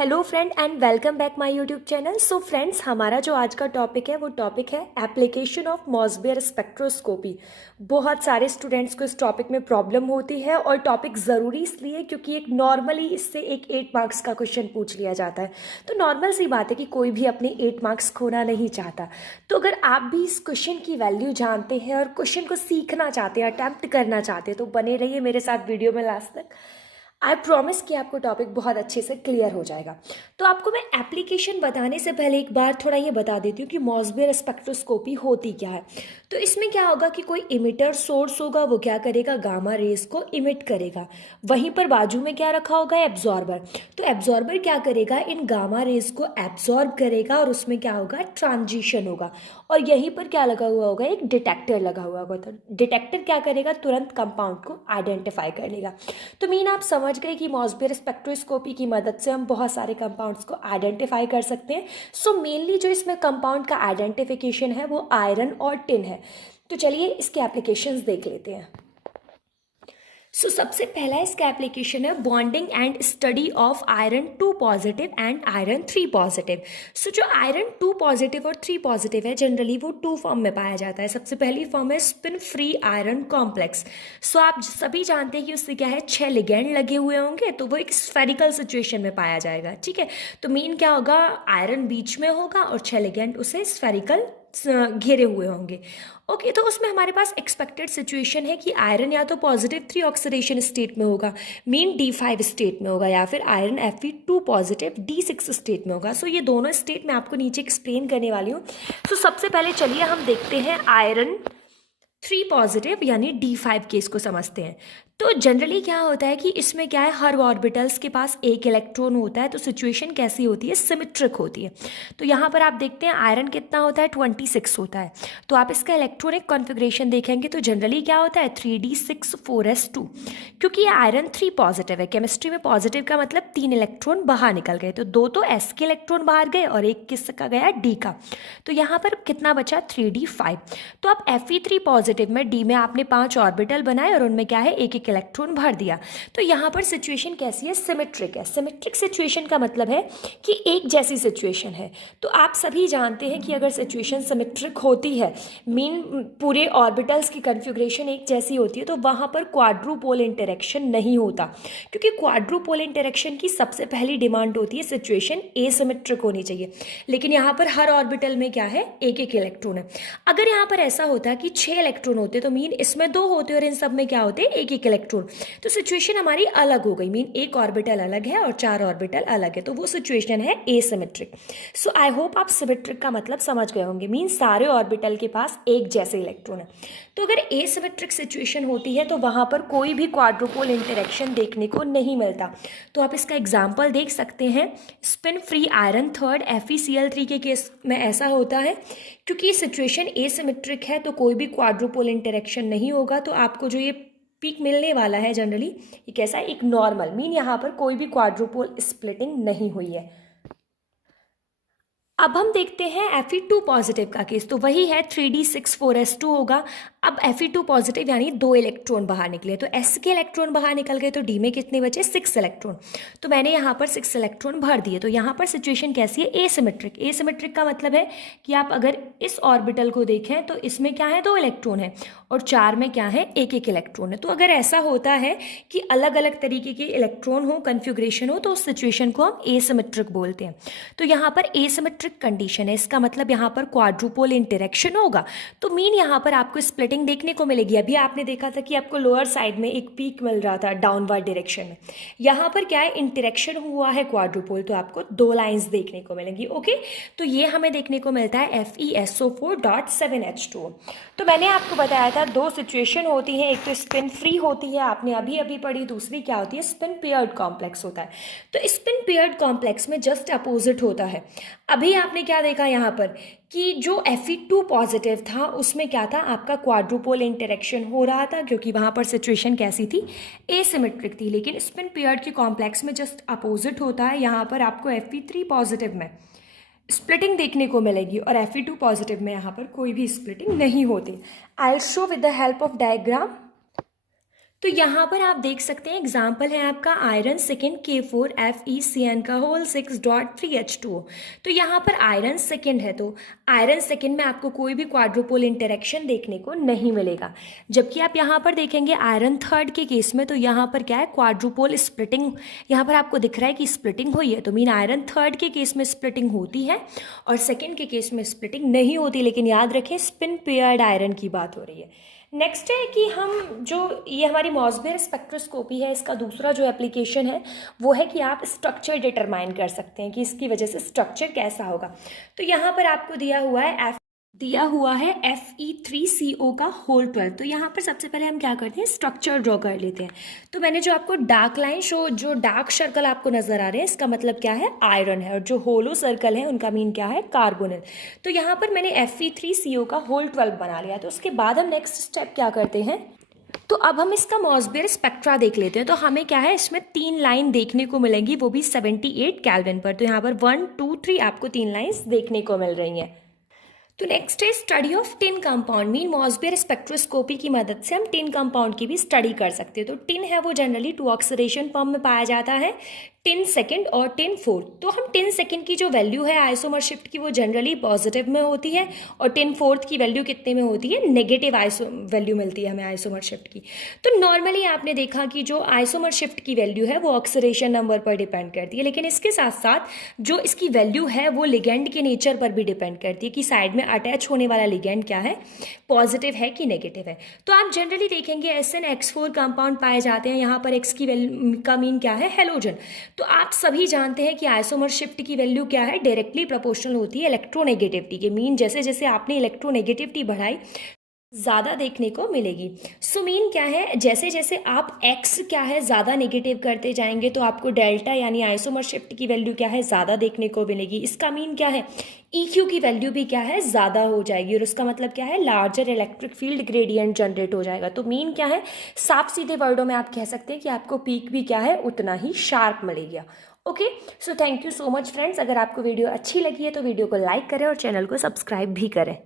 Hello friend and welcome back my YouTube channel. So friends, हमारा जो आज का टॉपिक है वो टॉपिक है एप्लीकेशन ऑफ मॉसबियर स्पेक्ट्रोस्कोपी। बहुत सारे स्टूडेंट्स को इस टॉपिक में प्रॉब्लम होती है और टॉपिक ज़रूरी इसलिए क्योंकि एक नॉर्मली इससे एक 8 मार्क्स का क्वेश्चन पूछ लिया जाता है। तो नॉर्मल सी बात है कि कोई भी अपने 8 मार्क्स खोना नहीं चाहता। तो अगर आप भी इस क्वेश्चन की वैल्यू जानते हैं और क्वेश्चन को सीखना चाहते हैं, अटैम्प्ट करना चाहते हैं, तो बने रहिए मेरे साथ वीडियो में लास्ट तक। आई प्रॉमिस कि आपको टॉपिक बहुत अच्छे से क्लियर हो जाएगा। तो आपको मैं एप्लीकेशन बताने से पहले एक बार थोड़ा ये बता देती हूँ कि मॉसबियर स्पेक्ट्रोस्कोपी होती क्या है। तो इसमें क्या होगा कि कोई इमिटर सोर्स होगा, वो क्या करेगा, गामा रेज को इमिट करेगा। वहीं पर बाजू में क्या रखा होगा, एब्जॉर्बर। तो एब्जॉर्बर क्या करेगा, इन गामा रेज को एब्जॉर्ब करेगा और उसमें क्या होगा, ट्रांजिशन होगा। और यहीं पर क्या लगा हुआ होगा, एक डिटेक्टर लगा हुआ होगा। तो डिटेक्टर क्या करेगा, तुरंत कंपाउंड को आइडेंटिफाई कर लेगा। तो मीन आप समझ गए कि मॉसबियर स्पेक्ट्रोस्कोपी की मदद से हम बहुत सारे कंपाउंड्स को आइडेंटिफाई कर सकते हैं। सो मेनली जो इसमें कंपाउंड का आइडेंटिफिकेशन है वो आयरन और टिन है। तो चलिए इसके एप्लीकेशंस देख लेते हैं। सबसे पहला इसका एप्लीकेशन है bonding and study of iron 2 positive and iron 3 positive. जो आयरन 2 पॉजिटिव और 3 पॉजिटिव है, जनरली वो 2 फॉर्म में पाया जाता है। सबसे पहली फॉर्म है स्पिन फ्री आयरन कॉम्प्लेक्स। आप सभी जानते हैं कि उससे क्या है, 6 लिगेंड लगे हुए होंगे, तो वो एक स्फेरिकल सिचुएशन में पाया जाएगा। ठीक है, तो मीन क्या होगा, आयरन बीच में होगा और 6 लिगेंड उसे स्फेरिकल घेरे हुए होंगे। ओके, तो उसमें हमारे पास एक्सपेक्टेड सिचुएशन है कि आयरन या तो पॉजिटिव 3 ऑक्सीडेशन स्टेट में होगा, मीन D5 स्टेट में होगा, या फिर iron Fe2 positive D6 state में होगा। ये दोनों स्टेट मैं आपको नीचे एक्सप्लेन करने वाली हूँ। सबसे पहले चलिए हम देखते हैं आयरन 3 पॉजिटिव यानी D5 केस को समझते हैं। तो जनरली क्या होता है कि इसमें क्या है, हर ऑर्बिटल्स के पास एक इलेक्ट्रॉन होता है। तो सिचुएशन कैसी होती है, सिमेट्रिक होती है। तो यहाँ पर आप देखते हैं आयरन कितना होता है, 26 होता है। तो आप इसका इलेक्ट्रॉनिक कॉन्फ़िगरेशन देखेंगे तो जनरली क्या होता है, 3d6 4s2, क्योंकि ये आयरन 3 पॉजिटिव है। केमिस्ट्री में पॉजिटिव का मतलब 3 इलेक्ट्रॉन बाहर निकल गए, तो 2 तो s के इलेक्ट्रॉन बाहर गए और एक किसका गया, d का। तो यहाँ पर कितना बचा, 3d5। तो आप Fe3 पॉजिटिव में d में आपने 5 ऑर्बिटल बनाए और उनमें क्या है, एक एक इलेक्ट्रॉन भर दिया। तो यहाँ पर सिचुएशन कैसी है, सिमेट्रिक है। सिमेट्रिक सिचुएशन का मतलब है कि एक जैसी सिचुएशन है। तो आप सभी जानते हैं कि अगर सिचुएशन सिमेट्रिक होती है, मीन पूरे ऑर्बिटल्स की कन्फिग्रेशन एक जैसी होती है, तो वहाँ पर क्वाड्रुपोल इंटरेक्शन नहीं होता, क्योंकि क्वाड्रुपोल इंटरेक्शन की सबसे पहली डिमांड होती है सिचुएशन एसिमेट्रिक होनी चाहिए। लेकिन यहाँ पर हर ऑर्बिटल में क्या है, एक एक इलेक्ट्रॉन है। अगर यहाँ पर ऐसा होता कि 6 इलेक्ट्रॉन होते तो मीन इसमें 2 होते और इन सब में क्या होते, एक एक इलेक्ट्रॉन। तो सिचुएशन हमारी अलग हो गई, मीन एक ऑर्बिटल अलग है और 4 ऑर्बिटल अलग है, तो वो सिचुएशन है एसिमेट्रिक। आई होप आप सिमेट्रिक का मतलब समझ गए होंगे, मीन सारे ऑर्बिटल के पास एक जैसे इलेक्ट्रॉन है। तो अगर एसिमेट्रिक सिचुएशन होती है तो वहां पर कोई भी क्वाड्रुपोल इंटरेक्शन देखने को नहीं मिलता। तो आप इसका एग्जाम्पल देख सकते हैं, स्पिन फ्री आयरन 3 FeCl3 के केस में ऐसा होता है। क्योंकि सिचुएशन एसिमेट्रिक है तो कोई भी क्वाड्रुपोल इंटरेक्शन नहीं होगा। तो आपको जो ये पीक मिलने वाला है जनरली, ये कैसा है, एक नॉर्मल, मीन यहाँ पर कोई भी क्वाड्रुपोल स्प्लिटिंग नहीं हुई है। अब हम देखते हैं Fe2 पॉजिटिव का केस। तो वही है 3d6 4s2 होगा। अब Fe2 पॉजिटिव यानी 2 इलेक्ट्रॉन बाहर निकले, तो s के इलेक्ट्रॉन बाहर निकल गए, तो d में कितने बचे, 6 इलेक्ट्रॉन। तो मैंने यहाँ पर 6 इलेक्ट्रॉन भर दिए। तो यहाँ पर सिचुएशन कैसी है, एसिमेट्रिक। एसिमेट्रिक का मतलब है कि आप अगर इस ऑर्बिटल को देखें तो इसमें क्या है, 2 इलेक्ट्रॉन है और 4 में क्या है, एक एक इलेक्ट्रॉन है। तो अगर ऐसा होता है कि अलग अलग तरीके के इलेक्ट्रॉन हो, कन्फिग्रेशन हो, तो उस सिचुएशन को हम एसिमेट्रिक बोलते हैं। तो यहाँ पर एसिमेट्रिक कंडीशन है, इसका मतलब यहाँ पर क्वाड्रुपोल इंटरेक्शन होगा। तो मीन यहाँ पर आपको स्प्लिटिंग देखने को मिलेगी। अभी आपने देखा था कि आपको लोअर साइड में एक पीक मिल रहा था डाउनवर्ड डायरेक्शन में, यहाँ पर क्या है, इंटरेक्शन हुआ है क्वाड्रुपोल, तो आपको 2 लाइंस देखने को मिलेंगी। ओके, तो ये हमें देखने को मिलता है FeSO4.7H2O। तो मैंने आपको बताया था 2 सिचुएशन होती हैं, एक तो स्पिन फ्री होती है, आपने अभी अभी पढ़ी, दूसरी क्या होती है, स्पिन पेयर्ड कॉम्प्लेक्स होता है। तो स्पिन पेयर्ड कॉम्प्लेक्स में जस्ट अपोजिट होता है। अभी आपने क्या देखा यहाँ पर कि जो Fe2 पॉजिटिव था उसमें क्या था, आपका क्वाड्रुपोल इंटरेक्शन हो रहा था, क्योंकि वहाँ पर सिचुएशन कैसी थी, एसिमेट्रिक थी। लेकिन स्पिन पेयर्ड के कॉम्प्लेक्स में जस्ट अपोजिट होता है। यहाँ पर आपको Fe3 पॉजिटिव में स्प्लिटिंग देखने को मिलेगी और Fe2 पॉजिटिव में यहाँ पर कोई भी स्प्लिटिंग नहीं होती। I will show with the help of diagram. तो यहाँ पर आप देख सकते हैं एग्जाम्पल है आपका आयरन सेकेंड K4FeCN का होल 6.3H2O। तो यहाँ पर आयरन सेकेंड है, तो आयरन सेकेंड में आपको कोई भी क्वाड्रुपोल इंटरेक्शन देखने को नहीं मिलेगा। जबकि आप यहाँ पर देखेंगे आयरन थर्ड के केस में, तो यहाँ पर क्या है, क्वाड्रुपोल स्प्लिटिंग यहाँ पर आपको दिख रहा है कि स्प्लिटिंग हुई है। तो मीन आयरन थर्ड के केस में स्प्लिटिंग होती है और सेकेंड के केस में स्प्लिटिंग नहीं होती। लेकिन याद रखें स्पिन पेयर्ड आयरन की बात हो रही है। नेक्स्ट है कि हम जो ये हमारी मॉसबेयर स्पेक्ट्रोस्कोपी है, इसका दूसरा जो एप्लीकेशन है वो है कि आप स्ट्रक्चर डिटरमाइन कर सकते हैं कि इसकी वजह से स्ट्रक्चर कैसा होगा। तो यहाँ पर आपको दिया हुआ है Fe3CO का होल 12। तो यहाँ पर सबसे पहले हम क्या करते हैं, स्ट्रक्चर ड्रॉ कर लेते हैं। तो मैंने जो आपको डार्क लाइन जो डार्क सर्कल आपको नजर आ रहे हैं, इसका मतलब क्या है, आयरन है, और जो होलो सर्कल है उनका मीन क्या है, कार्बोनिल। तो यहाँ पर मैंने Fe3CO का होल 12 बना लिया। तो उसके बाद हम नेक्स्ट स्टेप क्या करते हैं, तो अब हम इसका मॉसबेयर स्पेक्ट्रा देख लेते हैं। तो हमें क्या है, इसमें 3 लाइन देखने को मिलेंगी, वो भी 78 केल्विन पर। तो यहाँ पर 1 2 3 आपको 3 लाइन्स देखने को मिल रही हैं। तो नेक्स्ट है study of tin compound. Mean Mossbauer spectroscopy की मदद से हम टिन कंपाउंड की भी स्टडी कर सकते हैं। तो टिन है वो जनरली 2 ऑक्सीडेशन फॉर्म में पाया जाता है, टिन सेकेंड और टिन फोर्थ। तो हम टिन सेकेंड की जो वैल्यू है आइसोमर शिफ्ट की, वो जनरली पॉजिटिव में होती है, और टिन फोर्थ की वैल्यू कितने में होती है, नेगेटिव वैल्यू मिलती है हमें आइसोमर शिफ्ट की। तो नॉर्मली आपने देखा कि जो आइसोमर शिफ्ट की वैल्यू है वो ऑक्सीडेशन नंबर पर डिपेंड करती है, लेकिन इसके साथ साथ जो इसकी वैल्यू है वो लिगेंड के नेचर पर भी डिपेंड करती है कि साइड में अटैच होने वाला लिगेंड क्या है, पॉजिटिव है कि नेगेटिव है। तो आप जनरली देखेंगे SnX4 कंपाउंड पाए जाते हैं। यहाँ पर X की वैल्यू का मीन क्या है, हेलोजन। तो आप सभी जानते हैं कि आइसोमर शिफ्ट की वैल्यू क्या है, डायरेक्टली प्रोपोर्शनल होती है इलेक्ट्रोनेगेटिविटी के। मीन जैसे जैसे आपने इलेक्ट्रोनेगेटिविटी बढ़ाई ज़्यादा देखने को मिलेगी। सो मीन क्या है, जैसे जैसे आप x क्या है ज़्यादा नेगेटिव करते जाएंगे, तो आपको डेल्टा यानी आइसोमर शिफ्ट की वैल्यू क्या है, ज़्यादा देखने को मिलेगी। इसका मीन क्या है, EQ की वैल्यू भी क्या है, ज़्यादा हो जाएगी, और उसका मतलब क्या है, larger electric field gradient generate हो जाएगा। तो मीन क्या है, साफ सीधे वर्डों में आप कह सकते हैं कि आपको पीक भी क्या है, उतना ही शार्प मिलेगा। Okay, so thank you so much friends. अगर आपको वीडियो अच्छी लगी है तो वीडियो को लाइक करें और चैनल को सब्सक्राइब भी करें।